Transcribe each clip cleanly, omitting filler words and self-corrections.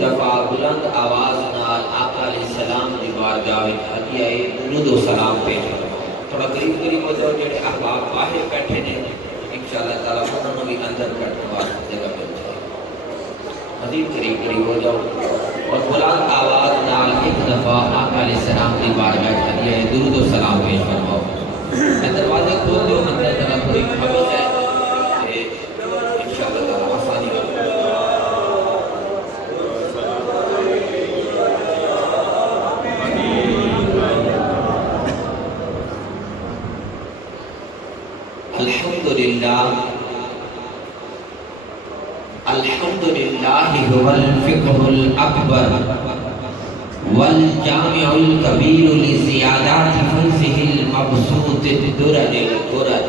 دفعہ بلند آواز نال آقا علیہ السلام دی بارگاہ وچ ہدیہ درود و سلام پیش کرو. تھوڑا قریب قریب ہو جاؤ. جڑے احباب باہر بیٹھے نے انشاءاللہ تعالیٰ انہوں نے بھی اندر بیٹھنے واسطے جگہ مل جائے. مزید قریب قریب ہو جاؤ اور بلند آواز نال ایک دفعہ آقا علیہ السلام دی بارگاہ وچ ہدیہ درود و سلام پیش فرماؤ. دروازے کھول دو. اندر ذرا تھوڑی حبس ہے انشاءاللہ تعالیٰ آسانی ہو. الحمدللہ هو الفقہ الاکبر والجامع الکبیر لزیادات فیضہ المبسوط الدرر القرر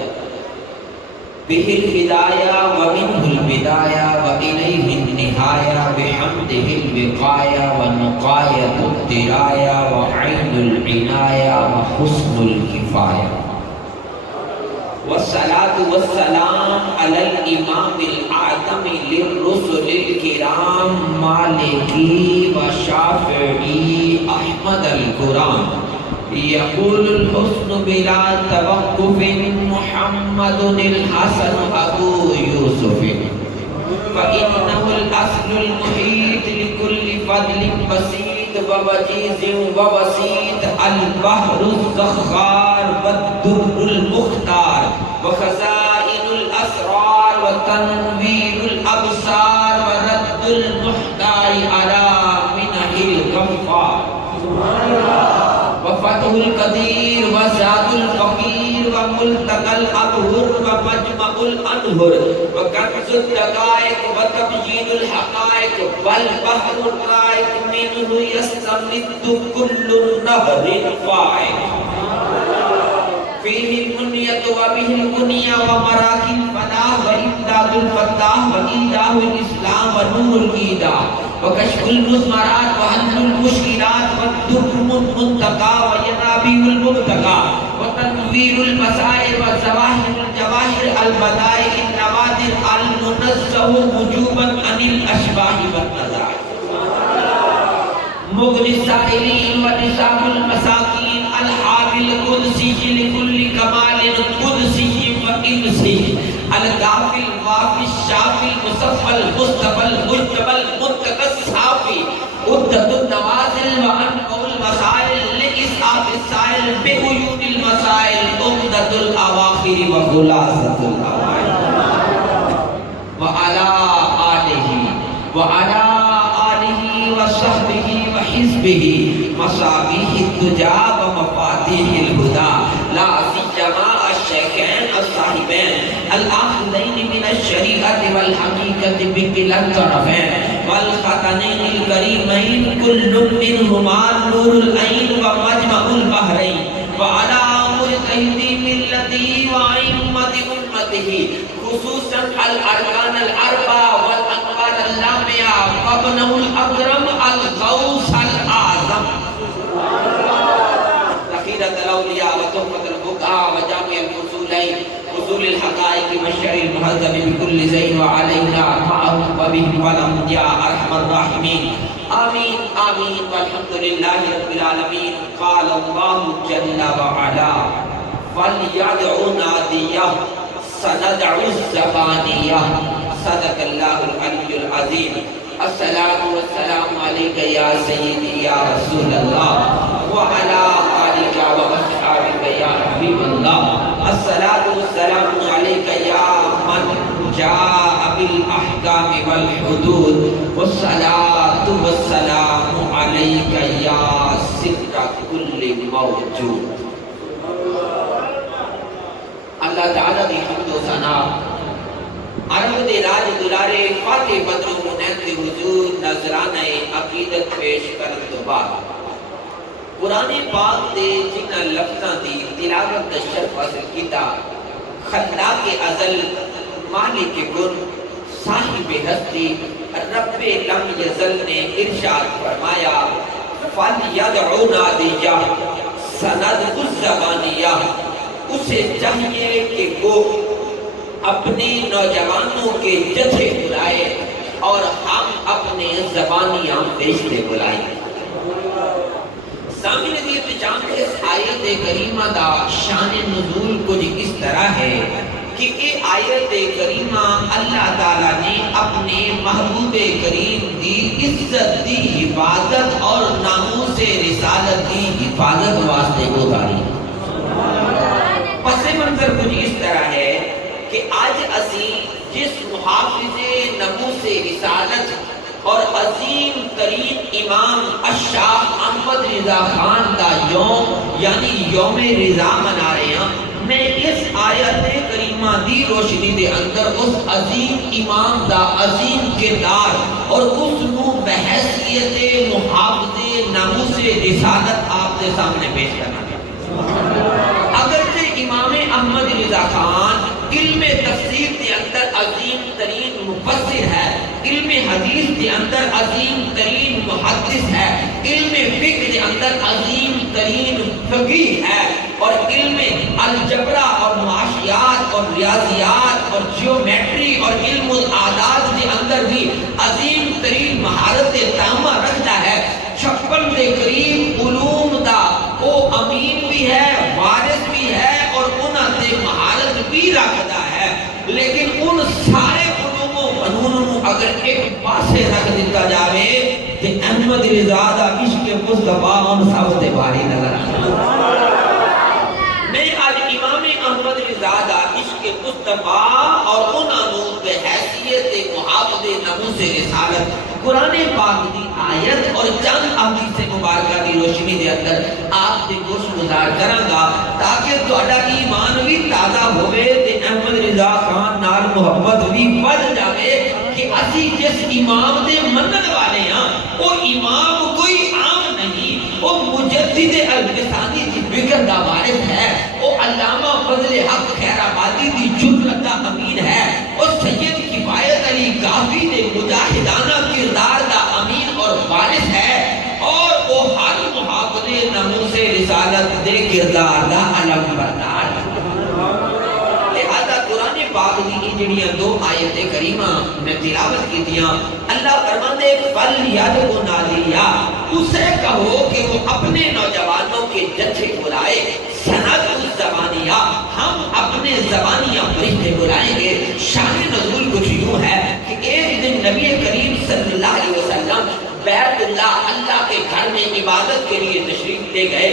به الہدایہ ومنہ البدایہ وإلیہ النہایہ بحمدہ الوقایہ ونقایۃ الدرایہ وعین العنایہ وحسن الکفایہ. والصلاة والسلام على الإمام الأعظم للرسل الكرام مالكي وشافعي أحمد القرآن. يقول الحسن بلا توقف محمد الحسن أبو يوسف فإنه الأصل المحيط لكل فضل بسيط ووجيز ووسيط البحر الزخار والدر المختار وخزائن الأسرار وتنوير الأبصار ورد المحتار على منه الغفار وفتح القدير وزاد الفقير وملتقى الأبهر ومجمع الأنهر وكنز الدقائق وتبيين الحقائق والبحر الرائق منه يستمد كل نهر فائق فيه المنية وبه الغنية ومراكي الفلاح وإمداد الفتاح وإيداه الإسلام ونور الإيداء وكشف المزمرات وحل المشكلات والدر المنتقى وينابيع المبتقى وتنوير المسائل وزواهر الجواهر البدائع النوادر المنزه وجوبا عن الأشباه والنظائر مغني السائلين ونساب المساكين الحافل القدسي لكل كمال قدسي وإنسي الكافي الوافي الشافي المصفى المصطفى المجتبى المنتقى الصافي عدة النوازل وأنقى المسائل لإسعاف السائل بعيون المسائل عمدة الأواخر وخلاصة الأوائل وعلى آله وصحبه وحزبه مصابيح الدجى ومفاتيح الهدى لا سيما الشيخين الصاحبين الآخذين من الشريعة والحقيقة بكلا الطرفين والختنين الكريمين كل منهما نور العين ومجمع البحرين وعلى أمر تهدي ملته وأئمة أمته خصوصا الأركان الأربعة والأنوار اللامعة وابنه الأكرم الغوث الأعظم ذخيرة الأولياء وتحفة الفقهاء وجامع الفصولين فصول الحقائق والشرع المهذب بكل زين وعلينا معهم وبهم ولهم يا أرحم الراحمين آمين آمين والحمد لله رب العالمين. قال الله جل وعلا فليدعوا ناديه سندع الزبانية صدق الله العلي العظيم. الصلاة والسلام عليك يا سيدي يا رسول الله وعلى آلك وأصحابك يا حبيب الله. الصلاة والسلام عليك يا من جاء بالأحكام والحدود والصلاة والسلام عليك يا ستر كل موجود. اللہ تعالیٰ دی حمد و ثنا عرب دے راج دلارے فاتح بدر و منین دے حضور نظرانہ عقیدت پیش کرن تو بعد قرآن پاک دے جنہ لفظاں دی تلاوت دا شرف حاصل کیتا خلاق ازل مالک گن صاحب ہستی رب لم یزل نے ارشاد فرمایا فَلْيَدْعُ نَادِيَّ سَنَدْعُ الزَّبَانِيَّ. اسے چاہیے کہ وہ اپنے نوجوانوں کے جتھے بلائے اور ہم اپنے زبانیاں بیچتے بلائیں گے۔ سامنے دی پہچان کے اس آیت کریمہ دا شان نزول کچھ اس طرح ہے کہ یہ آیت کریمہ اللہ تعالیٰ نے اپنے محبوب کریم دی عزت دی حفاظت اور ناموس رسالت دی حفاظت واسطے اتاری۔ پس منظر کچھ اس طرح ہے کہ آج اسی جس محافظ ناموس رسالت اور عظیم ترین امام الشاہ احمد رضا خان کا یوم یعنی یوم رضا منا رہے ہیں، میں اس آیت کریمہ دی روشنی دے اندر اس عظیم امام دا عظیم کردار اور اس نو بحیثیت محافظ ناموس رسالت آپ کے سامنے پیش کرنا چاہتا۔ اگرچہ امام احمد رضا خان علم تفسیر کے اندر عظیم ترین مفسر ہے، علم حدیث کے اندر عظیم ترین محدث ہے، علم فقہ کے اندر عظیم ترین فقیہ ہے، اور علم الجبرہ اور معاشیات اور ریاضیات اور جیومیٹری اور علم الاعداد کے اندر بھی عظیم ترین مہارت تامہ رکھتا ہے۔ 56 کے قریب علوم دا وہ امین بھی ہے، وارث بھی ہے اور انہاں تے مہارت بھی رکھتا ہے، لیکن ان سارے علوم و فنون اگر ایک پاسے رکھ دیتا جاوے تو احمد رضا دا عشق مصطفیٰ ان سب تے باری نظر آتا۔ میں آج امام احمد رضا دا عشق مصطفیٰ اور انہوں بحیثیت محافظ ناموس رسالت قرآن پاک دی آیت اور چند احادیث مبارکہ دی روشنی دے اندر آپ دے گوش گزار کرانگا تاکہ تہاڈا ایمان بھی تازہ ہوئے تے احمد رضا خان نال محبت بھی بڑھ جاوے کہ اسی جس امام دے منن والے ہیں وہ امام کوئی عام نہیں، وہ مجدد الفسانی دی فکر دا وارث ہے، وہ علامہ فضل حق خیر آبادی دی جملت دا امین ہے، وہ سید کفایت علی کافی دے مجاہدانہ کردار دا امین اور وارث ہے، اور وہ ہر محافظ ناموس رسالت دے کردار دا علم بردار ہے۔ لہذا قرآن پاک دی جڑیاں دو آیت کریمہ میں تلاوت کی دیا، اللہ فرماندے فَلْيَدْعُ نَادِيَا، اسے کہو کہ وہ اپنے نوجوانوں کے جتھے بلائے، سَنَدْعُ الزَّبَانِيَا، ہم اپنے زبانیاں فرشتے بلائیں گے۔ شان نزول کچھ یوں ہے کہ ایک دن نبی کریم صلی اللہ علیہ وسلم بیت اللہ اللہ کے گھر میں عبادت کے لیے تشریف لے گئے،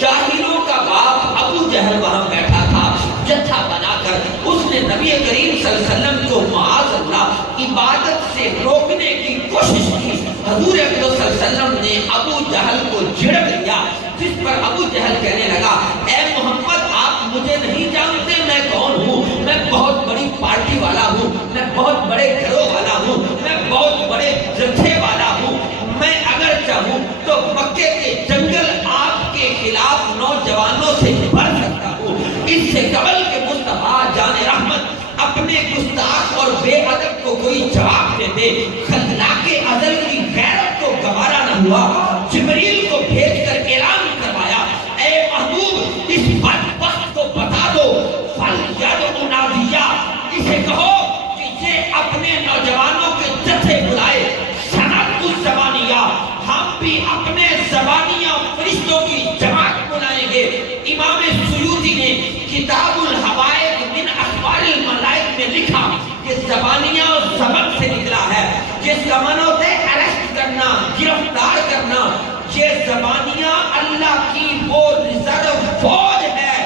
جاہلوں کا باپ ابو جہل وہاں بیٹھا تھا، جتھا بنا کر اس نے نبی کریم صلی اللہ علیہ وسلم کو معاذ اللہ عبادت سے روکنے کی کوشش کی۔ حضور اکرم صلی اللہ علیہ وسلم نے ابو جہل کو جھڑک لیا، جس پر ابو جہل کہنے لگا اے محمد آپ مجھے نہیں جانتے میں کون ہوں، میں بہت بڑی پارٹی والا ہوں، میں بہت بڑے گھروں والا ہوں، میں بہت بڑے جتھے والا ہوں، میں اگر چاہوں تو مکے کے جنگل آپ کے خلاف نوجوانوں سے بھر سکتا ہوں۔ اس سے قبل کہ مصطفیٰ جان رحمت اپنے گستاخ اور بے ادب کو کوئی جواب دے دے، خلاق ازل کی غیرت کو گوارا نہ ہوا، جبریل کو بھیج کر اعلان کروایا اے محبوب اس بدبخت کو بتا دو فَلْيَدْعُ نَادِيَا، اسے کہو کہ یہ اپنے نوجوانوں کے جتھے بلائے، سَنَدْعُ الزَّبَانِيَا، ہم بھی اپنے زبانیاں فرشتوں کی جماعت بلائیں گے۔ امام سیوطی نے کتاب الحوائد من اخبار الملائک میں لکھا کہ زبانیاں زبان سے نکلا ہے، جس کا معنی ہوتا ہے اریسٹ کرنا، گرفتار کرنا۔ یہ زبانیاں اللہ کی وہ ریزرو فوج ہے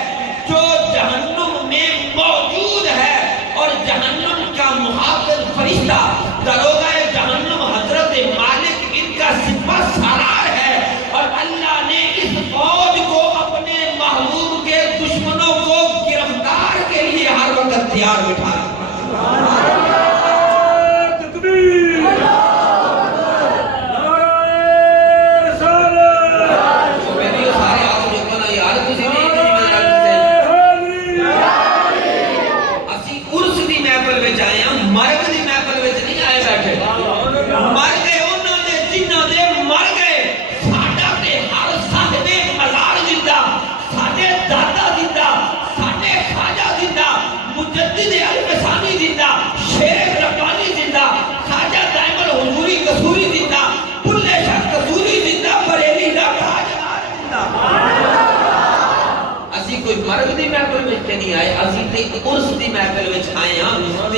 جو جہنم میں موجود ہے، اور جہنم کا محافظ فرشتہ داروغہ جہنم حضرت مالک ان کا سپہ سالار ہے، اور اللہ نے اس فوج کو اپنے محبوب کے دشمنوں کو گرفتار کے لیے ہر وقت تیار بٹھا رکھا۔ مجدد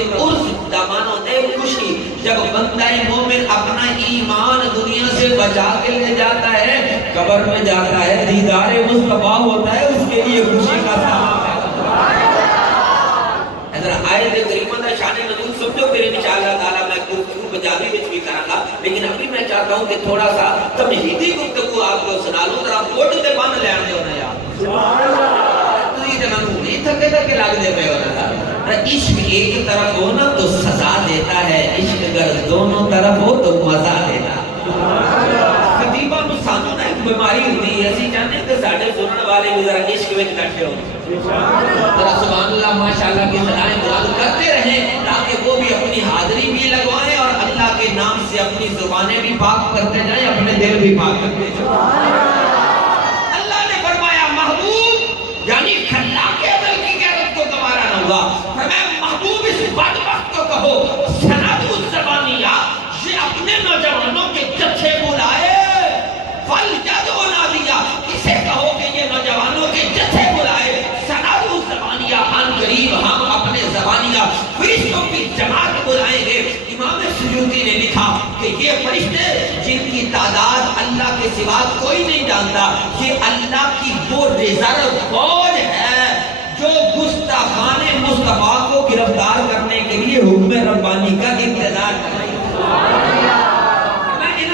تے عرس دامانوں نے خوشی جب بندہ مومن اپنا ایمان دنیا سے بچا کے لے جاتا ہے قبر میں جاتا ہے دیدار مصطفیٰ ہوتا ہے اس کے لیے خوشی کا سامان ہے ادھر آیت کریمہ دا شان نزول سمجھو پھر انشاءاللہ تعالی میں گفتگو پنجابی وچ بھی کراں گا لیکن ابھی میں چاہتا ہوں کہ تھوڑا سا تمہیدی گفتگو آپ کو سنا لوں ذرا موڈ تے بن لین دیو نا یار سبحان اللہ تو یہ جنوں نہیں تھکے تھکے لگ دے پے ہونا عشق ایک طرف ہو نا تو سزا دیتا ہے عشق اگر دونوں طرف ہو تو مزہ دیتا خطیبہ سانو نا ایک بیماری ہوتی ہے اسی چاہتے ہیں کہ ساڑھے سننے والے بھی ذرا عشق میں کٹھے ہوں ذرا سبحان اللہ ماشاءاللہ کی صدائیں بلند کرتے رہیں تاکہ وہ بھی اپنی حاضری بھی لگوائیں اور اللہ کے نام سے اپنی زبانیں بھی پاک کرتے جائیں اپنے دل بھی پاک کرتے جائیں اللہ نے فرمایا محبوب یعنی کھلا کے عدل کی قیادت کو گوارا نہ ہوا فرمایا محبوب اس بدبخت کو کہو سند الزبانیہ یہ اپنے نوجوانوں کے جتھے بلائے فل جدو نہ دیا اسے کہو کہ یہ نوجوانوں کے جتھے بلائے سند الزبانیہ ان قریب ہم اپنے زبانیہ فرشتوں کی جماعت بلائیں گے امام سیوطی نے لکھا کہ یہ فرشتے جن کی تعداد اللہ کے سوا کوئی نہیں جانتا یہ اللہ کی وہ ریزرو فوج ہے جو گستاخان مصطفیٰ کو گرفتار کرنے کے لیے حکم ربانی کا انتظار کر رہی ہے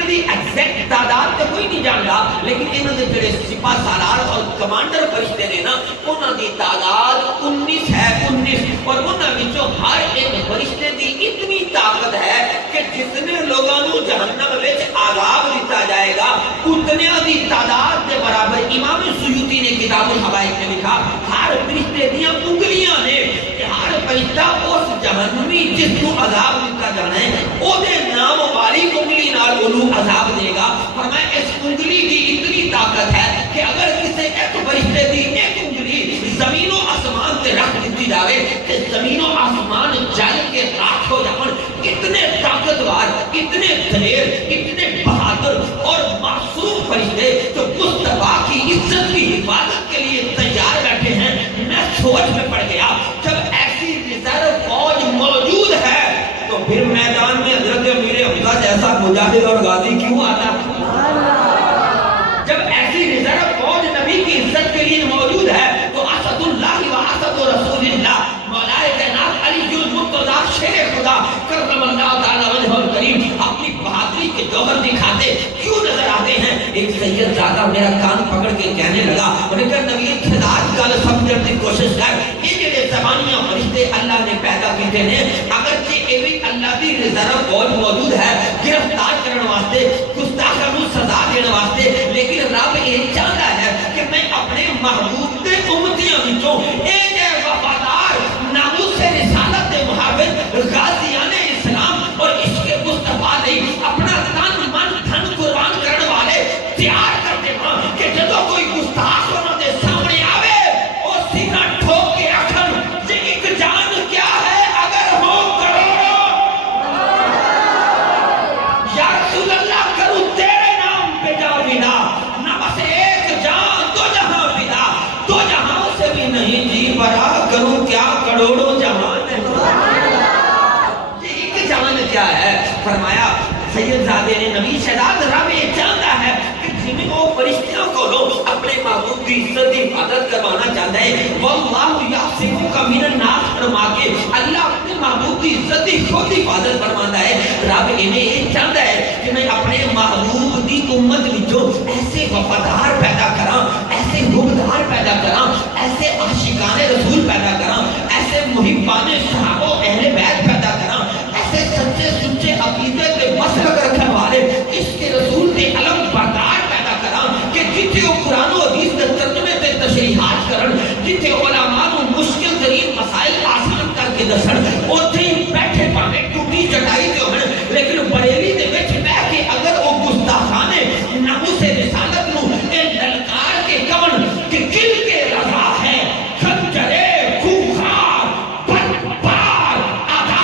ایگزیکٹ تعداد تو کوئی نہیں جانتا لیکن انہوں نے جڑے سپاہ سالار اور کمانڈر فرشتے نے نا انہوں نے تعداد 19 ہے 19 اور انہوں نے ہر ایک فرشتے دی اتنی طاقت ہے کہ جتنے لوگوں کو جہنم وچ عذاب دیتا جائے گا اتنے دی تعداد کے برابر امام سیوطی نے کتاب الحوائج میں لکھا ہر فرشتے دیاں انگلیاں نے کہ ہر فرشتہ اس جہنمی جس کو عذاب دیتا جانا ہے او دے نام والی انگلی نال انہوں عذاب دے گا فرمایا اس انگلی کی اتنی طاقت ہے کہ اگر کسی ایک فرشتے دی ایک انگلی زمین و آسمان تے رکھ دیتی جاوے کہ زمین و آسمان جل کے راکھ ہو جاون اتنے طاقتور اتنے دلیر اتنے بہادر اور معصوم فرشتے جو مصطفیٰ کی عزت کی حفاظت کے لیے تیار بیٹھے ہیں میں سوچ میں پڑ گیا جب ایسی ریزرو فوج موجود ہے تو پھر میدان میں حضرت امیر حمزہ جیسا مجاہد اور غازی کیوں آتا جب ایسی ریزرو فوج نبی کی عزت کے لیے موجود ہے تو اسد اللہ و اسد رسول اللہ مولا کائنات علی المرتضیٰ شیر خدا کرم اللہ تعالی وجہ الکریم اپنی بہادری کے جوہر دکھاتے کیوں نظر آتے ہیں ایک سید زادہ میرا کان پکڑ کے کہنے لگا انہوں نے کہا نبی خداج گل سمجھنے کی کوشش کر یہ جڑے زبانیاں فرشتے اللہ نے پیدا کیتے ہیں اگرچہ یہ بھی اللہ دی ریزرو فوج موجود ہے گرفتار کرنے واسطے گستاخاں نوں سزا دینے واسطے لیکن رب یہ چاہتا ہے کہ میں اپنے محبوب دے امتیاں وچوں اے جے وفادار ناموس رسالت دے محافظ غازیان اسلام اور عشق مصطفیٰ دے اپنا تن من دھن قربان کرنے والے تیار کرتے ہاں کہ جدوں کوئی گستاخ انہاں دے سامنے آوے او سینہ ٹھوک کے آکھن یہ ایک جان کیا ہے اگر ہو کروڑوں یا رسول اللہ کروں تیرے نام پہ جا بنا نہ بس ایک جان دو جہاں بنا دو جہاں سے بھی نہیں جی برا کروں کیا کروڑوں جہان ہے یہ ایک جان کیا ہے فرمایا سید زادے نے نبی شہزاد رب یہ چاہتا ہے کہ جنہیں وہ فرشتیوں کو لوگ اپنے محبوب کی عزت کی حفاظت کروانا چاہتا ہے واللہ یعصمک من الناس فرما کے اللہ اپنے محبوب کی عزت کی خود حفاظت فرماتا ہے رب انہیں یہ چاہتا ہے کہ میں اپنے محبوب کی امت وچوں ایسے وفادار پیدا کراں ایسے گمدار پیدا کراں ایسے عاشقان رسول پیدا کراں ایسے محبان صحابہ اہل بیت پیدا کراں ایسے سچے سچے عقیدے کے مسلک رکھنے والے اس کے رسول کے علم بردار پیدا کراں کہ جتنے وہ قرآن و حدیث کے ترجمے تے تشریحات کرن جتنے علماء کو مشکل ترین مسائل آسان کر کے دسن اوتھے ہی بیٹھے پاویں ٹوٹی چٹائی تے ہون لیکن بریلی دے وچ بیٹھ کے اگر وہ گستاخانے ناموس رسالت نو اے للکار کے کون کہ کل کے رضا ہے خنجرے خوخار بدبار آدھا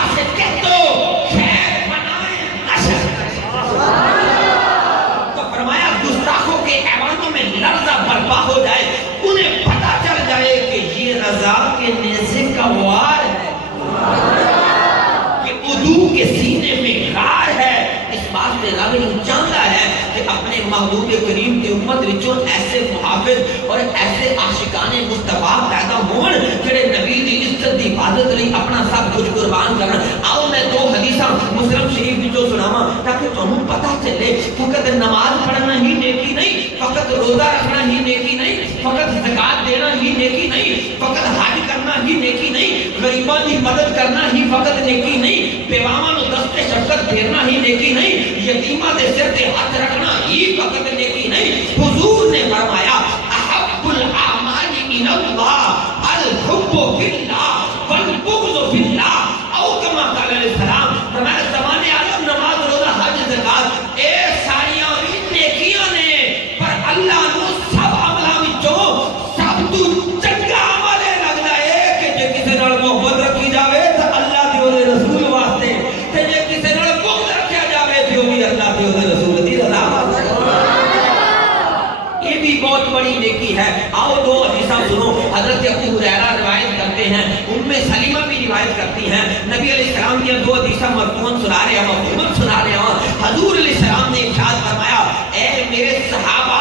محبوب کریم کی امت وچوں ایسے محافظ اور ایسے عاشقان مصطفیٰ پیدا ہون جڑے نبی دی عزت دی حفاظت لئی اپنا سب کچھ قربان کرن. آؤ میں دو حدیثاں مسلم شریف وچوں سناواں تاکہ تانوں پتہ چلے فقط نماز پڑھنا ہی نیکی نہیں, فقط روزہ رکھنا ہی نیکی نہیں, فقط زکات دینا ہی نیکی نہیں, فقط حج کرنا ہی نیکی نہیں, غریباں دی مدد کرنا ہی فقط نیکی نہیں, بیواواں نوں دست شفقت پھیرنا ہی نیکی نہیں, یتیماں دے سر تے ہاتھ رکھنا ہی فقط نیکی نہیں. حضور نے فرمایا احب الاعمال الی اللہ الحب فی اللہ والبغض فی اللہ, او کما قال علیہ السلام. فرمایا زمانے عالم نماز روزہ حج زکات اے ساریاں بھی نیکیاں نے, پر اللہ نو سب عملاں وچوں سب تو چنگا عمل لگدا ہے کہ جے کسے نال محبت رکھی جاوے تے اللہ تے اودے رسول واسطے, تے جے کسے نال بغض رکھیا جاوے تے او بھی اللہ تے اودے رسول دی رضا واسطے. یہ بھی بہت بڑی نیکی ہے. آؤ دو حدیثاں سنو. حضرت ابو ہریرہ روایت کرتے ہیں, ام سلیمہ بھی روایت کرتی ہیں, نبی علیہ السلام کی دو حدیثاں مرفوعاً سنا رہے ہیں, مفہوماً سنا رہے ہیں. حضور علیہ السلام نے ارشاد فرمایا اے میرے صحابہ,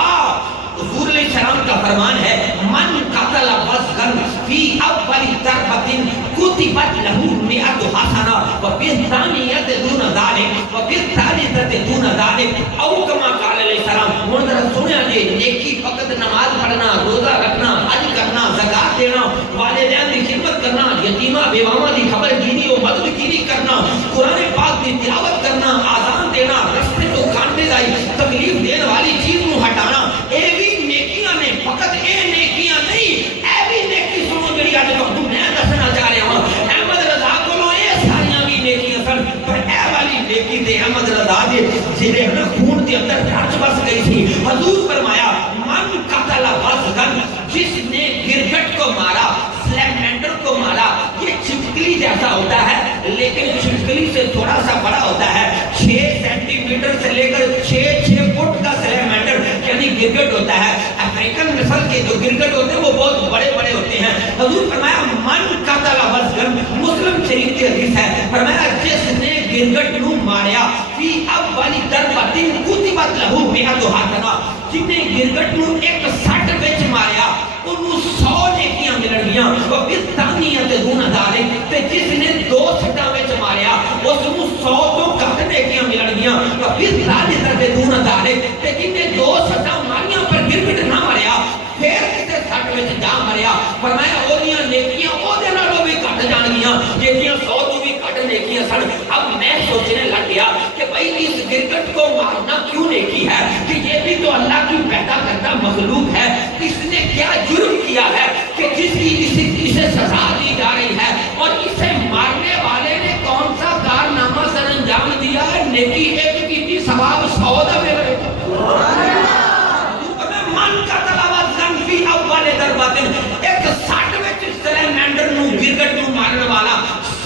حضور علیہ السلام کا فرمان ہے من قتل وزغا فی اول ضربۃ کتبت له 100 حسنہ وفی الثانیۃ دون ذلک وفی الثالثۃ دون ذلک, او کما قال علیہ السلام. ہن ذرا سنیا جی, نیکی فقط نماز پڑھنا, روزہ رکھنا, حج کرنا, زکات دینا, والدین کی خدمت کرنا, یتیماں بیواواں کی خبر گیری و مدد گیری کرنا, قرآن پاک کی تلاوت کرنا, آذان دینا, رستے تو کانٹے دائی تکلیف دینے والی چیز کو ہٹانا, اے بھی نیکیاں نے. فقط اے نیکیاں نہیں, اے بھی نیکی سنو جڑی اج تک میں دسنا چاہ رہا ہوں. احمد رضا کولوں اے ساریاں بھی نیکیاں سن, پر اے والی نیکی تے احمد رضا دے جڑے نا خون دے اندر ڈھچ بس گئی تھی. حضور فرمایا من قتل وزغا, جس نے گرگٹ کو مارا, سلیمنڈر کو مارا. یہ چھپکلی جیسا ہوتا ہے لیکن چھپکلی سے تھوڑا سا بڑا ہوتا ہے. 6 سینٹی میٹر سے لے کر 6 فٹ کا سلیمنڈر یعنی گرگٹ ہوتا ہے. افریقن نسل کے جو گرگٹ ہوتے ہیں وہ بہت بڑے بڑے ہوتے ہیں. حضور فرمایا من قتل وزغا, مسلم شریف کی حدیث ہے, فرمایا جس نے گرگٹ نو ماریا فی اول ضربۃ کتبت له 100 حسنہ, جس نے گرگٹ نو ایک سٹ وچ ماریا انہوں 100 نیکیاں ملن گیاں. وفی الثانیۃ دون ذلک, تے جس نے 2 سٹاں وچ ماریا اس نوں 100 تو گھٹ نیکیاں ملن گیاں. وفی الثالثۃ دون ذلک, تے جس نے 2 سٹاں ماریاں پر گرگٹ نہ ماریا پھر کسے سٹ وچ جا مریا, فرمایا اودیاں نیکیاں اودے نالوں بھی گھٹ جان گیاں جیڑیاں 100 تو بھی گھٹ نیکیاں سن. اب میں سوچنے لگ گیا کہ بھائی اس گرگٹ کو مارنا کیوں نیکی ہے, کہ یہ بھی تو اللہ کی پیدا کرتا مخلوق ہے. اس نے کیا جرم کیا ہے کہ جس کی اسے سزا دی جا رہی ہے, اور اسے مارنے والے نے کون سا کارنامہ سر انجام دیا ہے. نیکی ایک کی تھی, ثواب 100 دا مل رہے. من قتل وزغا فی اول ضربۃ, ایک سٹ وچ سلیمنڈر نو گرگٹ نو مارنے والا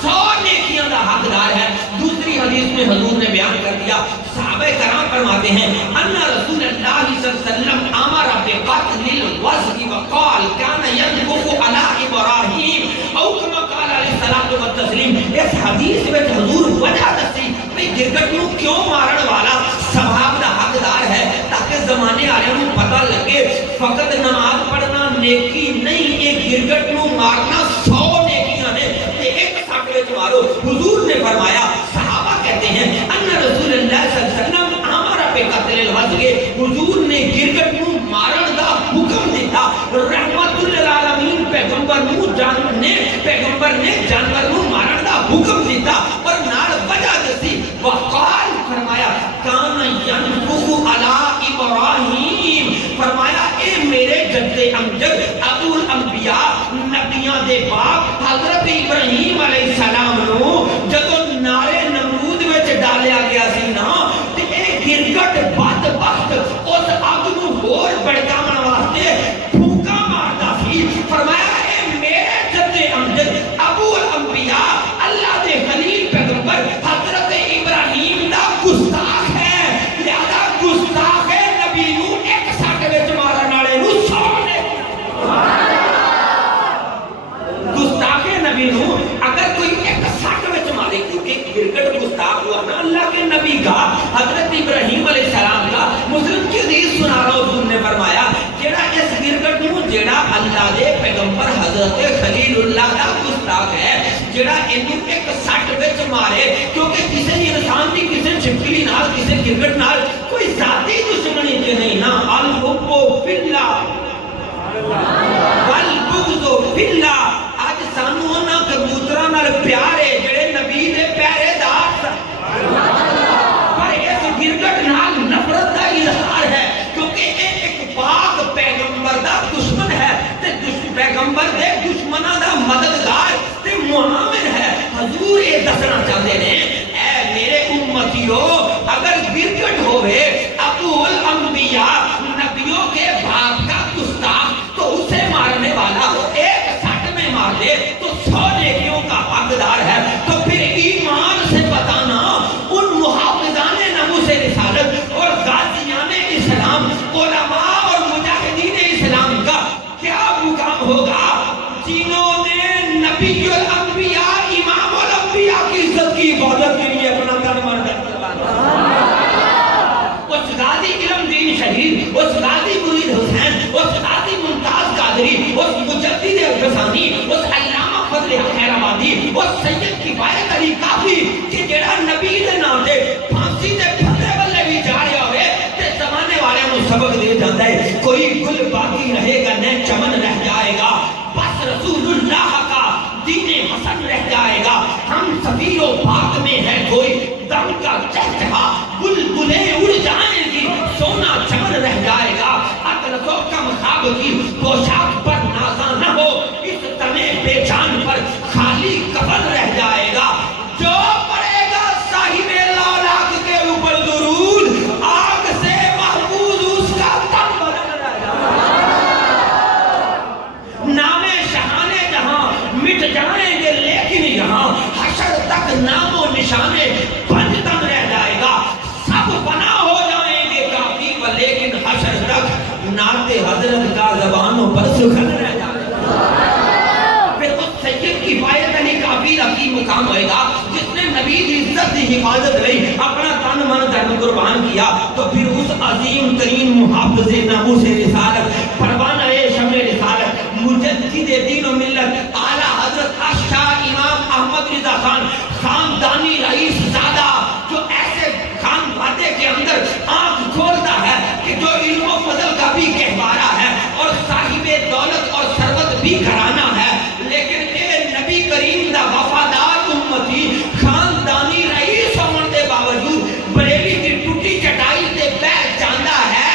100 نیکیاں دا حقدار ہے. دوسری حدیث میں حضور نے بیان کر دیا, صحابہ کرام فرماتے ہیں ان رسول اللہ صلی اللہ علیہ وسلم امر بقتل الوزغ وقال كان ينفخ على ابراہیم او کما قال علیہ الصلوۃ والتسلیم. اس حدیث میں حضور وجہ دسی کہ گرگٹ نو کیوں مارن والا ثواب دا حقدار ہے, تاکہ زمانے والوں کو پتہ لگے فقط نماز پڑھنا نیکی نہیں, ایک گرگٹ نو مارنا 100 نیکیاں نے. ایک سٹ وچ مارو. حضور نے فرمایا, صحابہ کہتے ہیں ان رسول اللہ صلی اللہ علیہ وسلم امر بقتل الوزغ, حضور نے گرگٹ نو مارن دا حکم دیتا. رحمت للعالمین پیغمبر نے جانور نو مارن دا حکم دیتا, اور نال وجہ دسی. وقال, فرمایا کان ینفخ علی ابراہیم, فرمایا اے میرے جد امجد ابو الانبیاء, نبیاں دے باپ حضرت ابراہیم علیہ السلام نو جدوں نارے نمرود وچ ڈالیا گیا سی نا, تے اے گرگٹ بدبخت اس اگ نو ہور بھڑکاون واسطے پھونکا ماردا سی. فرمایا اے میرے جد امجد ابو الانبیاء, اللہ دے خلیل پیغمبر حضرت ابراہیم دا گستاخ ہے, لہذا گستاخ نبی نو ایک سٹ وچ مارن والے نو 100 نے. گستاخ نبی نو اگر کوئی ایک سٹ وچ مارے, کیونکہ گرگٹ گستاخ ہوا نا اللہ کے نبی کا, حضرت ابراہیم علیہ السلام کا. مسلم کی حدیث جڑا اللہ دے پیغمبر حضرت خلیل اللہ دا گستاخ ہے، جڑا اینو ایک سٹ وچ مارے، کیونکہ کسی انسان دی کسی چھپکلی نال کسی کرکٹ نال کوئی ذاتی دشمنی تے نہیں نا، الحب فی اللہ والبغض فی اللہ۔ اج سانو انہاں کبوتراں نال پیار ہے جڑے نبی دے پیارے دار سن، پر اس کرکٹ نال نفرت دا اظہار ہے، کیونکہ ایک پاک پیغمبر دا دشمن ہے تے پیغمبر دے دشمناں دا مددگار تے معاون ہے۔ حضور یہ دسنا چاہتے ہیں، اے میرے امتیو، اگر کرکٹ ہوئے ابو الانبیاء نبیوں کے باپ کا گستاخ تو اسے مارنے والا ایک سٹ میں مار دے تو 100 نیکیوں کا حقدار ہے، تو پھر ایمان سے بتانا ان محافظان ناموس رسالت اور غازیان اسلام، علماء اور مجاہدین اسلام کا کیا مقام ہوگا جنہوں نے نبی الانبیاء امام الانبیاء کی عزت کی حفاظت کے لیے اپنا تن من اس غازی علم دین شہید، اس غازی مرید حسین، اس غازی ممتاز قادری، اس مجدد الفسانی، اس علامہ فضل خیر آبادی، اس سید کفایت علی کافی کہ جڑا نبی دے نام دے پھانسی دے پھندے والے بھی جا رہے ہوئے تے زمانے والے نو سبق دے جاتا ہے، کوئی گل باقی رہے گا نہ چمن رہ جائے گا، بس رسول اللہ کا دین حسن رہ جائے گا، ہم سبیر و پاک میں ہے کوئی دم کا چہچہا، بلبلیں اڑ جائیں گی سونا چمن رہ جائے گا، عطرت و کم خواب کی پوشاک پر نازاں نہ ہو، اس تنے بے جان پر خالی کفن رہ جائے گا، جو پڑے گا صاحب لالاک کے اوپر درود آگ سے محفوظ اس کا تن بدل رہ جائے گا۔ نام شہانے جہاں مٹ جائیں گے لیکن یہاں حشر تک نام و نشانے بند تن رہ جائے گا، سب فنا ہو جائیں گے کافی لیکن حشر تک نعت حضرت کا زبانوں پر سخن رہ جائے گا۔ پھر اس سید کفایت علی کافی رقی مقام ہوئے گا جس نے نبی کی عزت کی حفاظت رہی، اپنا تن من دھن قربان کیا، تو پھر اس عظیم ترین محافظ ناموس رسالت، پروانہ شمع رسالت، مجدد دین و ملت، اعلیٰ حضرت اشاہ امام احمد رضا خان، خاندانی رئیس زادہ، جو ایسے خان بھاتے کے اندر آنکھ کھولتا ہے کہ جو علم و فضل کا بھی کہوارہ ہے اور صاحب دولت اور ثروت بھی گھرانہ ہے، لیکن اے نبی کریم دا وفادار امتی، خاندانی رئیس ہونے کے باوجود بریلی کی ٹوٹی چٹائی تے بیٹھ جاندہ ہے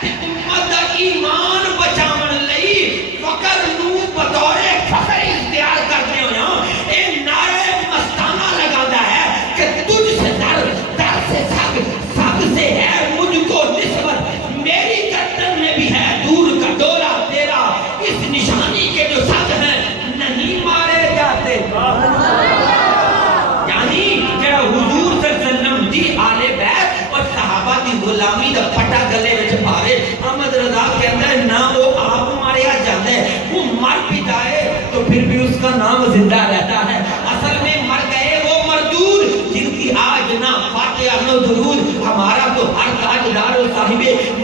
کہ امت دا ایمان بچاون لئی فقر نو بطور فخر اختیار کرنے ہویا، اے نعرے مستانہ لگاندہ ہے کہ تجھ سے در سے سگ سے ہے مجھ کو نسبت، میری گردن میں بھی ہے دور کا ڈولا تیرا، اس نشانی کے جو سگ ہیں نہیں مارے جاتے۔ یعنی جڑا حضور صلی اللہ علیہ وسلم دی آل بیت اور صحابہ دی غلامی دا پھٹا گلے وچ پاوے، احمد رضا کہتا ہے نہ وہ آپ ماریا جاتا ہے، وہ مر بھی جائے تو پھر بھی اس کا نام زندہ رہتا ہے، اصل میں مر گئے وہ مردود جن کی آج نہ فاتحہ نہ درود، ہمارا تو ہر تاجدار و صاحب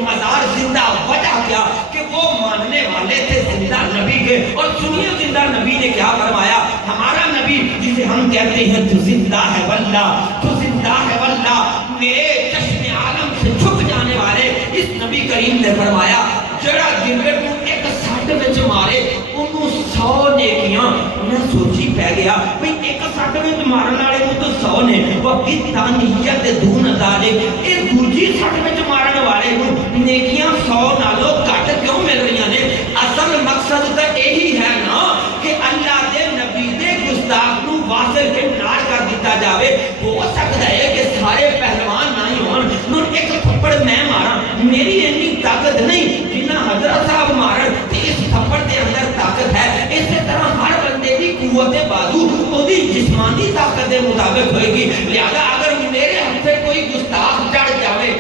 مزار زندہ، وجہ کیا کہ وہ ماننے والے تھے زندہ نبی کے، اور سنیے زندہ نبی نے کیا فرمایا، ہمارا نبی جسے ہم کہتے ہیں تو زندہ ہے واللہ، تو زندہ ہے واللہ، میرے چشم عالم سے چھپ جانے والے اس نبی کریم نے فرمایا جڑا گرگٹ کو ایک سٹ وچ مارے انہوں 100 نیکیاں، میں سوچی پہ گیا بھئی ایک سٹ وچ مارن والے کو تو 100 نے، وہ بِتَانِیَّتِ دُونَ ذَلِکَ، اے دوجی سٹ وچ مارن والے کو نیکیاں 100 نالوں گھٹ کیوں مل رہی ہیں؟ اصل مقصد تو یہی ہے نا کہ اللہ دے نبی دے گستاخ نو واصل کے نار کر دیتا جاوے، ہو سکتا ہے کہ سارے پہلوان نہ ہی ہون، نون ایک تھپڑ میں مارا، میری اتنی طاقت نہیں جنہ حضرت صاحب مارن، اس تھپڑ دے اندر طاقت ہے، اسی طرح ہر بندے کی قوت بازو وہ جسمانی طاقت دے مطابق ہوئے گی، لہذا اگر میرے ہاتھ سے کوئی گستاخ چڑھ جاوے،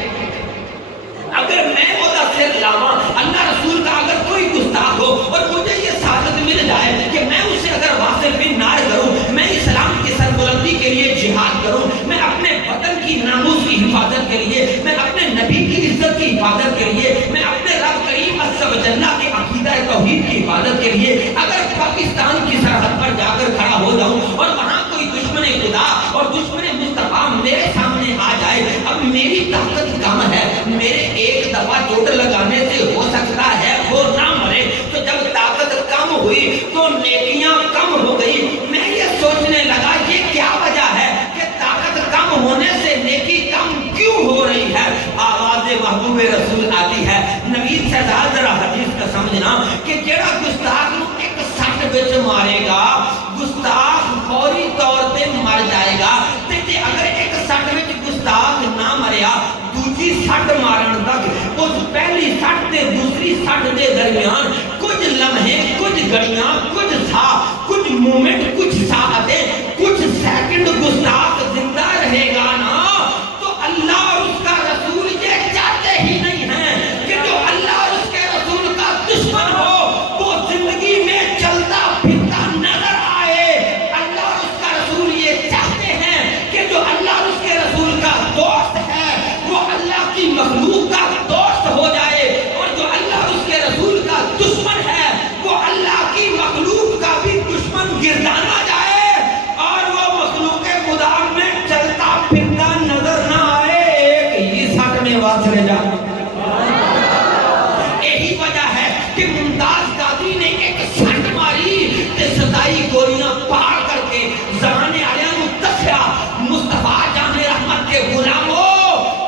اگر میں وہ دا سر لاواں، اللہ رسول کا اگر کوئی گستاخ ہو اور مجھے یہ سعادت مل جائے کہ میں اسے اگر واصل بن نار کروں، میں اسلام کی سربلندی کے لیے جہاد کروں، میں اپنے وطن کی ناموس کی حفاظت کے لیے، میں اپنے نبی کی عزت کی حفاظت کے لیے، میں اپنے رب کریم عز و جل کے عقیدہ توحید حفاظت کے لیے اگر پاکستان کی سرحد پر جا کر کھڑا ہو جاؤں اور وہاں کوئی دشمن خدا اور دشمن مصطفیٰ میرے سامنے آ جائے، اب میری طاقت کم ہے، میرے ایک دفعہ چوٹ لگانے سے ہو سکتا ہے وہ نہ مرے، تو جب طاقت کم ہوئی تو نیکیاں کم ہو گئی۔ میں یہ سوچنے لگا یہ کیا وجہ ہے کہ طاقت کم ہونے سے نیکی کم کیوں ہو رہی ہے؟ آواز محبوب رسول آتی ہے، نوید سردار ذرا حدیث کا سمجھنا کہ جڑا گستاخ نو ایک سٹ وچ مارے گا گستاخ فوری طور تے مر جائے گا، تے اگر ایک سٹ وچ گستاخ نہ مریا دوسری سٹ مارن تک اس پہلی سٹ تے دوسری سٹ دے درمیان کچھ لمحے، کچھ گھڑیاں، کچھ سا، کچھ مومنٹ، کچھ ساعتیں، کچھ سیکنڈ گستاخ زندہ رہے گا نا، تو اللہ اور اس کا رسول یہ چاہتے ہی نہیں ہیں کہ جو اللہ اور اس کے رسول کا دشمن ہو وہ زندگی میں چلتا پھرتا نظر آئے۔ اللہ اور اس کا رسول یہ چاہتے ہیں کہ جو اللہ اور اس کے رسول کا دوست ہے وہ اللہ کی مخلوق کا دوست ہو جائے، اور جو اللہ اور اس کے رسول کا دشمن ہے وہ اللہ کی مخلوق کا بھی دشمن گردانا جائے، اور وہ مخلوق خدا میں چلتا پھرتا نظر نہ آئے، ایک ہی سٹ میں واضح رہ جائے۔ یہی وجہ ہے کہ ممتاز قادری نے ایک سٹ ماری تے 27 گولیاں پار کر کے زمانے آلیاں نو دسیا مصطفیٰ جان رحمت کے غلاموں،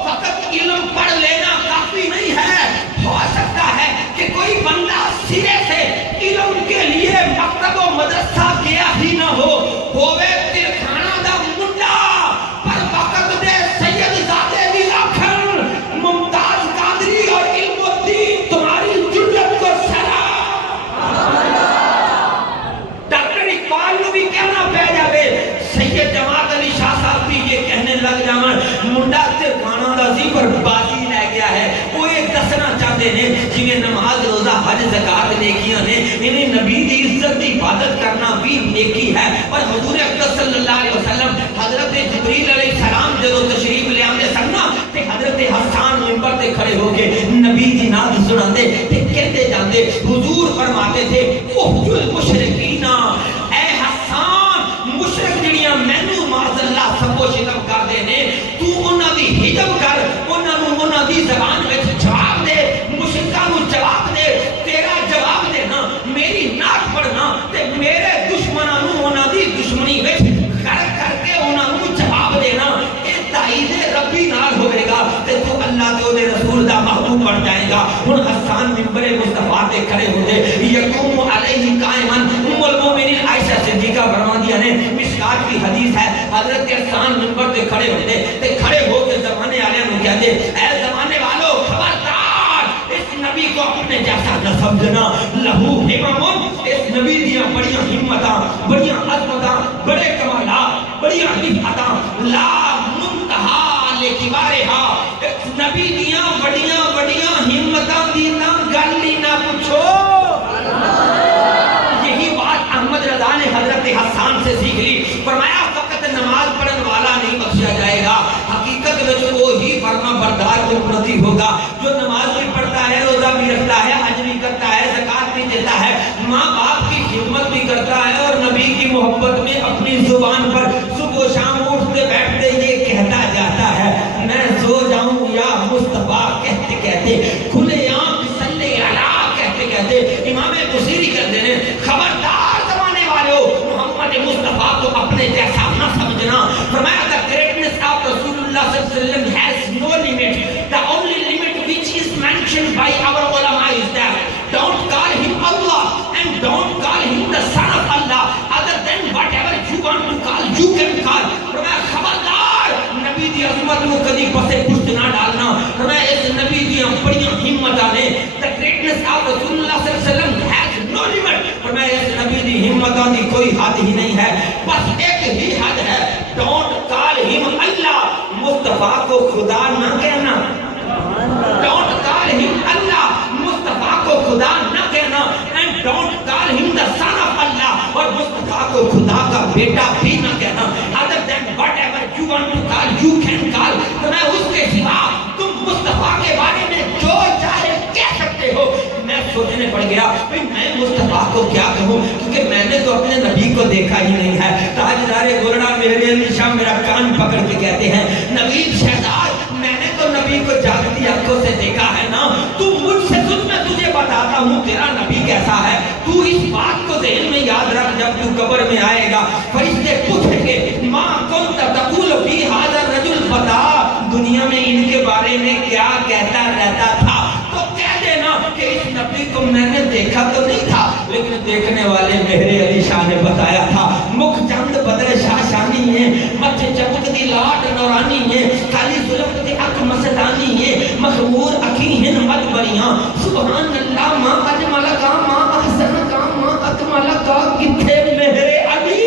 فقط علم پڑھ لینا کافی نہیں ہے، ہو سکتا ہے کہ کوئی بندہ سرے سے علم کے لیے مکتب و مدرسہ گیا ہی نہ ہووے ترکھانہ دا منڈا، پر وقت دے سید زادے دی آکھن ممتاز قادری اور علم الدین تمہاری جرت کو سلام۔ ڈاکٹر اقبال نو بھی کہنا پہ جاوے، سید جماعت علی شاہ صاحب بھی یہ کہنے لگ جاون منڈا ترکھانہ دا سی پر بازی لے گیا ہے، وہ ایک دسنا چاہتے ہیں جنہیں نماز روزہ حج زکات نیکیاں نے، انہیں نبی دی عزت دی حفاظت کرنا بھی نیکی ہے، اور حضور اقدس صلی اللہ علیہ وسلم حضرت جبریل علیہ السلام جدو تشریف لے آندے سننا تے حضرت حسان منبر تے کھڑے ہو کے نبی دی نعت سناندے تے کہتے جاندے، حضور فرماتے تھے احجل المشرکین، اے حسان مشرک جڑیاں مینوں معاذ اللہ سب شتم کر دے نے، تو انہاں دی حجب کر، انہاں دی زبان وچ جواب دے، مشرکاں نو جواب دے، تیرا جواب دینا میری نعت پڑھنا تے میرے دشمناں نو انہاں دی دشمنی وچ غرق کر کے انہاں نو جواب دینا، اے تائید ربی نال ہوئے گا تے تو اللہ تے دے رسول دا محبوب بن جائے گا۔ ہن حسان منبر مصطفیٰ تے کھڑے ہوتے، یقوم علیہ قائما، ام المومنین عائشہ صدیقہ فرماندی نے، مشکات کی حدیث ہے، حضرت حسان منبر تے کھڑے ہوتے تے کھڑے ہو کے زمانے والے نو کہتے، اے زمانے والو خبردار، اس نبی کو اپنے جیسا نہ سمجھنا، لہو ہمم، اس نبی دیاں بڑیاں ہمتاں، بڑیاں عظمتاں، بڑے کمالات، بڑیاں حفاظتاں، لا منتہا لکبارہا، اس نبی دیاں بڑیاں بڑیاں ہمتاں دی نہ گل ہی نہ پوچھو۔ یہی بات احمد رضا نے حضرت حسان سے سیکھ لی، فرمایا فقط نماز پڑھن والا نہیں بخشا جائے گا، حقیقت میں جو وہی فرما بردار امتی ہوگا جو نماز بھی پڑھتا ہے، روزہ بھی رکھتا ہے، حج بھی کرتا ہے، زکات بھی دیتا ہے، ماں باپ کی خدمت بھی کرتا ہے، اور نبی کی محبت میں اپنی زبان پر صبح و شام اٹھتے بیٹھتے یہ کہتا جاتا ہے، میں سو جاؤں یا مصطفیٰ کہتے کہتے، کھلے آنکھ صلی اللہ کہتے کہتے، امام بصیری کہتے ہیں خبردار زمانے والوں، محمد مصطفیٰ کو اپنے جیسا نہ سمجھنا، فرمایا the greatness of Rasulullah sallallahu alaihi wasallam has no limit, the only limit which is mentioned by our ulama is that don't call him Allah and don't call him the son of Allah, other than whatever you want to call you can call، فرمایا خبردار نبی دی عظمت نو کدی پسے پشت نہ ڈالنا، فرمایا اس نبی دی بڑیاں ہمتاں نے، the greatness of Rasulullah sallallahu alaihi wasallam has no limit، فرمایا اس نبی دی ہمتاں دی کوئی حد ہی نہیں ہے، بس ایک ہی حد ہے، don't call him Allah، مصطفیٰ کو خدا نہ کہنا، don't call him Allah، مصطفیٰ کو خدا نہ کہنا، and don't call him the son of Allah، اور مصطفیٰ کو خدا کا بیٹا بھی نہ کہنا، other than whatever you want to call you can call، تو میں اس کے سوا تم مصطفیٰ کے بارے میں جو چاہے کہہ سکتے ہو۔ میں سوچنے پڑ گیا میں مصطفیٰ کو کیا کہوں کیونکہ میں نے تو اپنے نبی کو دیکھا ہی نہیں ہے۔ تاجدار گولڑا مہر علی شاہ میرا کان پکڑ کے کہتے ہیں نوید شہزاد میں نے تو نبی کو جاگتی آنکھوں سے دیکھا ہے نا، تو مجھ سے سن میں تجھے بتاتا ہوں تیرا نبی کیسا ہے۔ تو اس بات کو ذہن میں یاد رکھ جب تو قبر میں آئے گا فرشتے پوچھیں گے ماں کنت تقول فی ھذا الرجل، بتا دنیا میں ان کے بارے میں کیا کہتا رہتا تھا، تو کہہ دینا کہ اس نبی کو میں نے دیکھا تو نہیں تھا لیکن دیکھنے والے مہر علی شاہ نے بتایا تھا۔ مکھ چند بدر شاہ شانی ہے، متھے چمک دی لاٹ نورانی ہے، کالی زلف تے اکھ مستانی ہے، مخمور اکھی ہن مد بریاں، سبحان اللہ ماں اجمل کا ماں احسن کا ماں اکمل کا، کتھے مہر علی۔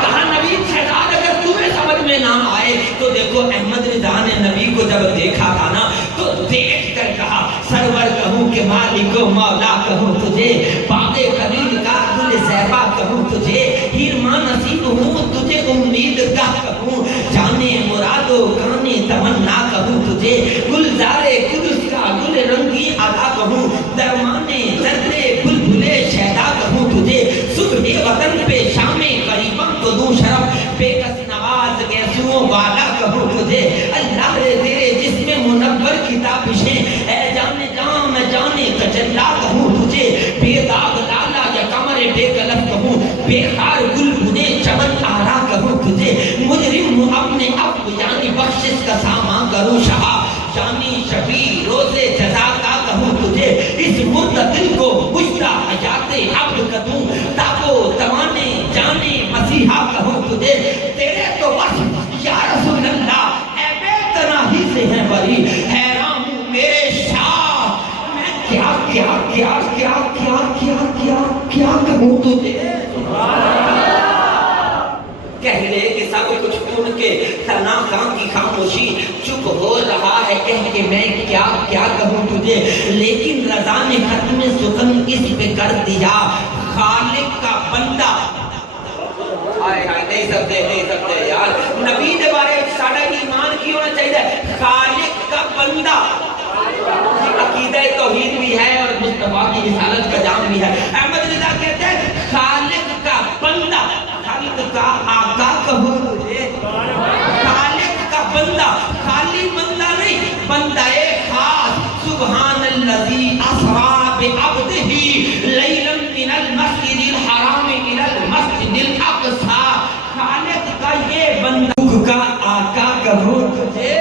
کہا نبی شہزاد اگر تمہیں سمجھ میں نہ آئے تو دیکھو احمد رضا نے نبی کو جب دیکھا تھا نا تو دیکھ کر کہا سرور کہوں کہ مالک و مولا کہوں تجھے، باغ خلیل کا گل زیبا کہوں تجھے، ہیرما نصیب ہوں تجھے امید گاہ کہوں، جانے مراد و گانے تمنا کہوں تجھے، گلزار قدس کا گل رنگی ادا کہوں، درمانے زردے بلبلے شیدا کہوں تجھے، صبح وطن پہ شام قریباں کو دوں شرف، بے کس نواز گیسوں والا کہوں تجھے، اللہ تیرے جسم منور کتابشیں، اے جانے جان میں جانے تجلا کہوں تجھے، بے داغ لالا یا کمر بے کلف کہوں، بے خار گل بنے چمن آرا کہوں تجھے، مجرم ہوں اپنے اب یعنی بخشش کا سامان کروں شاہ، جانی شفیع روزے جزا کا کہوں تجھے، اس مرد دل کو مجدہ حیات عبد کہوں، تابو توانے جانے مسیحا کہوں تجھے، تیرے تو بس یا رسول اللہ اے بے تناہی سے ہیں بری، حیران ہوں میرے شاہ میں کیا کیا کیا کیا کیا کیا کیا کیا کہوں تجھے۔ کہہ لے کہ سب کچھ سن کے تناکاں کی خاموشی، چپ ہو رہا ہے کہہ کے میں کیا کیا کہوں تجھے، لیکن رضا نے ختم سخن اس پہ کر دیا، خالق کا بندہ آئے ہائے نہیں سکتے یار، نبی دے بارے ساڑھا ایمان کی ہونا چاہیے، خالق کا بندہ، عقیدہ توحید بھی ہے اور مصطفیٰ کی رسالت کا جام بھی ہے۔ احمد رضا کہتے ہیں خالق کا بندہ، خالق کا آقا کہوں تجھے، خالق کا بندہ، خالی بندہ نہیں بندہ خاص، سبحان اللذی اسرا بعبدہ لیلا من المسجد الحرام الى المسجد الاقصی، خالق کا یہ بندہ کا آقا کہوں تجھے۔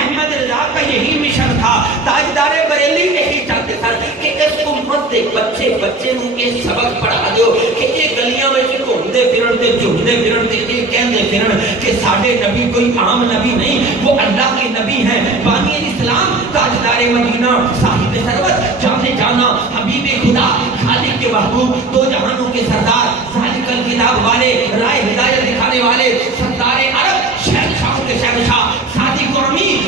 احمد رضا کا یہی مشن تھا، تاجدار بریلی یہی چاہتے تھا کہ اس امت دے بچے نوں کے سبق پڑھا دیو کہ یہ گلیاں میں گھومدے پھرن تے جھومدے پھرن تے یہ کہندے پھرن کہ ساڈے نبی کوئی عام نبی نہیں، وہ اللہ کے نبی ہیں، بانی اسلام، تاجدار مدینہ، صاحب سروت، جانے جانا، حبیب خدا، خالق کے محبوب، دو جہانوں کے سردار، ذالک الکتاب والے، رائے ہدایت دکھانے والے، سردار عرب، شہنشاہ کے شہنشاہ،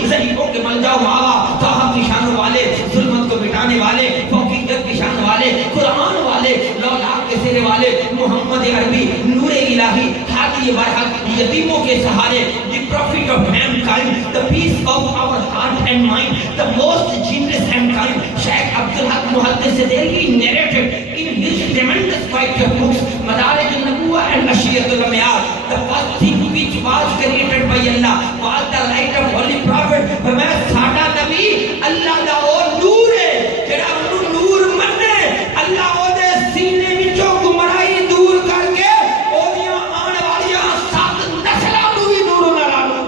ذریعوں کے ملجا ماوا، صاحب کی شان والے، ظلمت کو مٹانے والے، فوقیت کی شان والے، قرآن والے، لولاک کے سیرے والے، محمد عربی، نور الہی، ہادی برحق، یتیموں کے سہارے، the prophet of mankind, the peace of our heart and mind, the most generous and kind, Shaykh Abdul Haq Muhaddis Delhi narrated in his tremendous fight of books, Madarij al-Nabuwa and Ashiyat al-Amiyar, the first thing which was created by Allah was the light of Holy Prophet. فرمایا ساڈا نبی اللہ دا او نور ہے جڑا انہوں نور مننے، اللہ او دے سینے وچوں گمراہی دور کر کے او دیاں آن والیاں سات نسلاں نوں بھی نور نال لو۔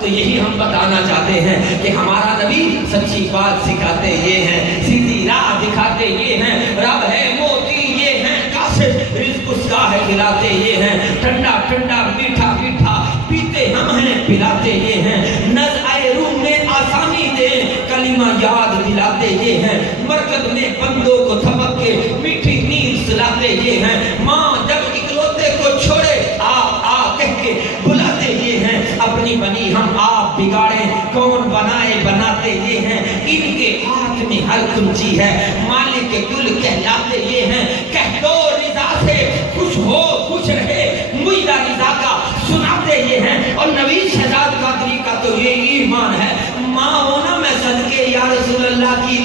تو یہی ہم بتانا چاہتے ہیں کہ ہمارا نبی سچی بات سکھاتے یہ ہیں، سیدھی راہ دکھاتے یہ ہیں، رب ہے موتی یہ ہیں، قاصد رزق اس کا ہے کھلاتے یہ ہیں، ٹھنڈا ٹھنڈا میٹھا میٹھا پیتے ہم ہیں پلاتے یہ ہیں، نزعے روح میں آسانی دے کلمہ یاد دلاتے یہ ہیں، مرکز میں بندوں کو تھپک کے میٹھی نیند سلاتے یہ ہیں، ماں جب اکلوتے کو چھوڑے آ آ کہہ کے بلاتے یہ ہیں، اپنی بنی ہم آپ بگاڑیں کون بنائے بناتے یہ ہیں، ان کے ہاتھ میں ہر کنجی ہے، مالک گل کہلاتے یہ ہیں، کہہ دو رضا سے خوش ہو خوش رہے، مجدہ رضا کا سناتے یہ ہیں، اور نوید شہزاد کا طریقہ تو یہ ایمان ہے، ماں ہونا میں صدقے یا رسول اللہ کی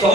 100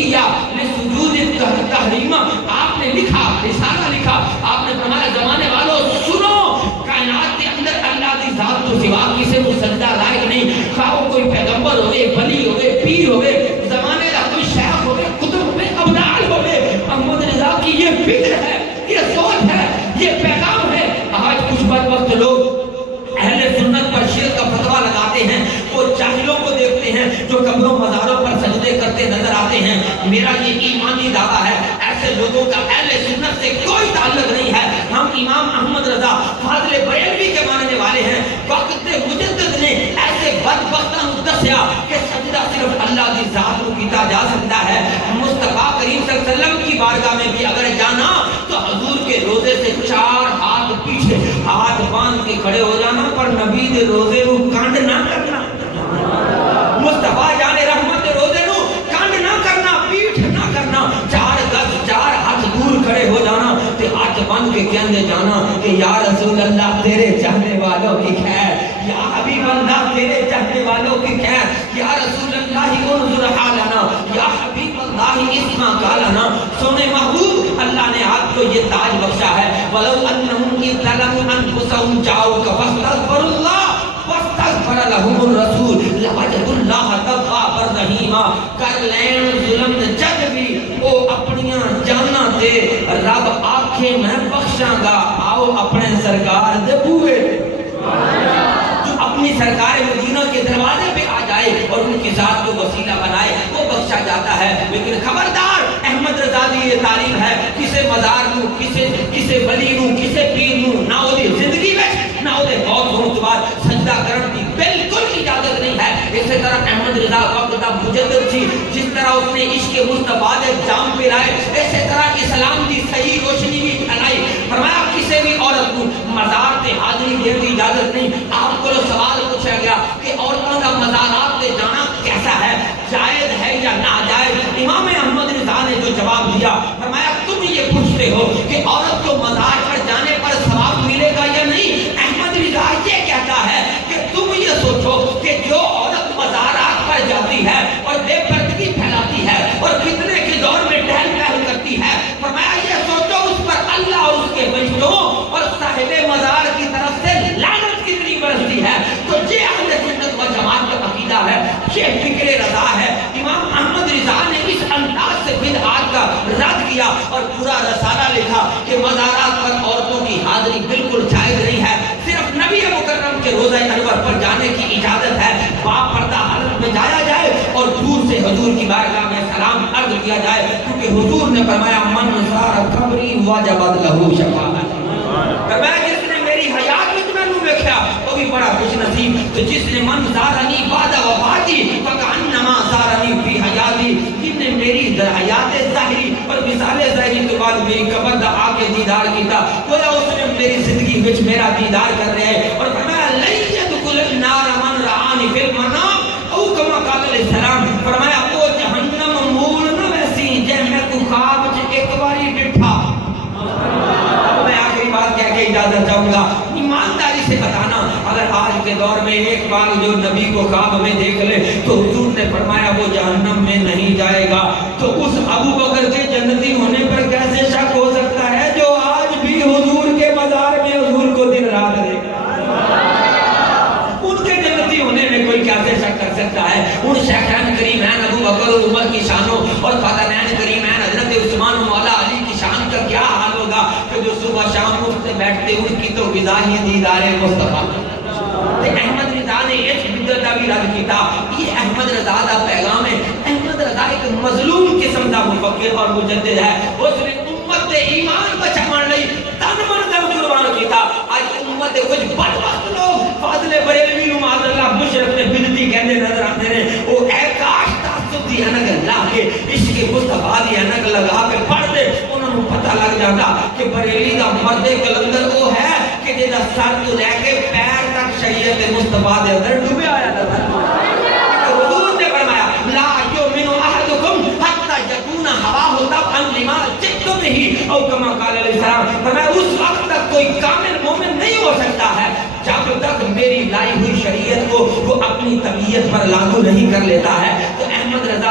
البریہ لسجود التحریم، آپ نے لکھا، رسالہ لکھا، آپ نے فرمایا زمانے والوں سنو، کائنات کے اندر اللہ کی ذات تو سوا کسی کو سجدہ لائق نہیں، خواہ وہ کوئی پیغمبر ہوئے، ولی ہوئے، پیر ہوئے، زمانے کا کوئی شیخ ہوئے، کتب ہوئے، ابدال ہوئے، محمد رضا کی یہ فکر ہے، یہ سوچ ہے، یہ پیغام ہے۔ آج کچھ بدبخت لوگ اہل سنت پر شرک کا فتویٰ لگاتے ہیں، وہ جاہلوں کو دیکھتے ہیں جو قبروں مزاروں پر سجدے کرتے نظر آتے ہیں۔ میرا یہ ایمانی دعویٰ ہے ایسے لوگوں کا اہل سنت سے کوئی تعلق نہیں ہے۔ ہم امام احمد رضا فاضل بریلوی کے ماننے والے ہیں۔ وقت مجدد نے ایسے بدبختوں کو دسیا کہ سجدہ صرف اللہ کی ذات کو کیتا جا سکتا ہے۔ مصطفیٰ کریم صلی اللہ علیہ وسلم کی بارگاہ میں بھی اگر جانا تو حضور کے روزے سے 4 ہاتھ پیچھے ہاتھ باندھ کے کھڑے ہو جانا، پر نبی دے روزے کو کانڈ نہ کرنا، مصطفیٰ جان رحمت دے روزے کو کانڈ نہ کرنا، پیٹھ نہ کرنا، 4 گز 4 ہاتھ دور کھڑے ہو جانا تے ہاتھ باندھ کے کہنے جانا کہ یا رسول اللہ تیرے چاہنے والوں کی خیر، یا حبیب اللہ تیرے چاہنے والوں کی خیر، یا رسول اللہ انظر حالنا، یا حبیب اللہ اسمع قالنا۔ سونے محبوب، اللہ نے آپ کو یہ تاج بخشا ہے۔ وَلَوْ أَنَّهُمْ إِذْ ظَلَمُوا أَنفُسَهُمْ جَاءُوكَ فَاسْتَغْفَرُوا اللَّهَ وَاسْتَغْفَرَ لَهُمُ الرَّسُولُ لَوَجَدُوا اللَّهَ تَوَّابًا رَحِيمًا۔ کر لین ظلم جد بھی او اپنیاں جانا تے رب آکھے میں بخشاں گا، آؤ اپنے سرکار دے بوئے، جو اپنی سرکار مدینہ کے دروازے پہ آ جائے اور ان کی ذات کو وسیلہ بنائے وہ بخشا جاتا ہے۔ لیکن خبردار، احمد رضا دی یہ تعلیم ہے، کسے مزار نو، کسے ولی نو، کسے پیر نو نہ او دی زندگی میں نہ او دے موت ہون تو بعد سجدہ کرن کی بالکل اجازت نہیں ہے۔ اسی طرح احمد رضا وقت دا مجدد تھی، جس طرح اس نے عشق مصطفیٰ دے جام پہ لائے، اسی طرح اسلام دی صحیح روشنی بھی پھیلائی۔ فرمایا کسی بھی عورت کو مزار تے حاضری دینے کی اجازت نہیں۔ آپ کو سوال پوچھا گیا کہ عورتوں کا مزارات تے جانا کیسا ہے، جائز ہے یا ناجائز؟ امام احمد رضا نے جو جواب دیا، فرمایا تم یہ پوچھتے ہو کہ عورت کو مزار پر جانے پر ثواب ملے گا یا نہیں؟ احمد رضا یہ کہتا ہے کہ تم یہ سوچو کہ جو عورت مزارات پر جاتی ہے اور بے پردگی پھیلاتی ہے اور فتنے کے دور میں ٹہل پہل کرتی ہے، فرمایا یہ سوچو اس پر اللہ اس کے فرشتوں اور صاحب مزار کی طرف سے لعنت کتنی برستی ہے۔ تو یہ اہل سنت و جماعت کا عقیدہ ہے، یہ فکر رضا ہے۔ امام احمد رضا نے اس انداز سے بدعات کا رد کیا اور پورا رسالہ لکھا کہ مزارات پر عورتوں کی حاضری بالکل جائز نہیں ہے، صرف نبی مکرم کے روضہ انور پر جانے کی اجازت ہے، باپردہ حالت میں جایا جائے اور دور سے حضور کی بارگاہ میں سلام عرض کیا جائے، کیونکہ حضور نے فرمایا من زار قبری وجبت لہ شفاعت۔ فرمایا جس نے میری حیات میں تمہیں نو دیکھا وہ بھی بڑا خوش نصیب، تو جس نے من زارنی بعد وفاتی فکأنما زارنی فی حیاتی، جس نے میری حیات ظاہری اور مثال ظاہری کے بعد میری قبر دا آ کے دیدار کیتا، گویا اس نے میری زندگی وچ میرا دیدار کر رہے ہیں۔ اور فرمایا لن يدخل النار من رآنی فی المنام او کما قال علیہ السلام، فرمایا وہ جہنم مول نہ ویسی جے میں کو خواب وچ ایک باری ڈٹھا۔ میں آخری بات کہہ کے اجازت چاہوں گا، ایمانداری سے بتانا، اگر آج کے دور میں ایک بار جو نبی کو خواب میں دیکھ لے تو حضور نے فرمایا وہ جہنم میں نہیں جائے گا، تو اس ابو بکر کے جنتی ہونے پر کیسے شک ہو سکتا ہے جو آج بھی حضور کے مزار میں حضور کو دن رات دیکھتا ہے؟ ان کے جنتی ہونے میں کوئی کیسے شک کر سکتا ہے؟ ان شیخین کریمین ابو بکر اور عمر کی شانوں اور خاتمین کریمین حضرت عثمان و مولا علی کی شان کا کیا حال ہوگا کہ جو صبح شام اٹھتے بیٹھتے ان کی تو غذا ہی دیدار مصطفیٰ۔ احمد رضا نے اس بدعت کا بھی رد کیتا۔ یہ احمد رضا کا پیغام ہے۔ احمد رضا ایک مظلوم قسم کا مفکر اور مجدد ہے، اس نے امت دے ایمان بچاون لئی تن من دم قربان کیتا۔ آج امت دے کچھ بدبخت لوگ فاضل بریلوی نو معاذ اللہ مشرف نے بدعتی کہندے نظر آتے ہیں، وہ اے کاش تعصب دی انک لا کے عشق مصطفیٰ دی انک لگا کے پڑھ دے، انہاں نو پتہ لگ جاتا کہ بریلی دا مرد کلندر وہ ہے کہ جہاں سر تو لے کے پیر تک شریعت مصطفیٰ دے اندر ڈوبے آیا تھا۔ حضور نے فرمایا لا یؤمن احدکم حتی یکون ہواہ تبعا لما جئت بہ او کما قال علیہ السلام، فرمایا اس وقت تک کوئی کامل مومن نہیں ہو سکتا ہے جب تک میری لائی ہوئی شریعت کو وہ اپنی طبیعت پر لاگو نہیں کر لیتا ہے۔ تو احمد رضا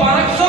500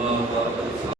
اللہ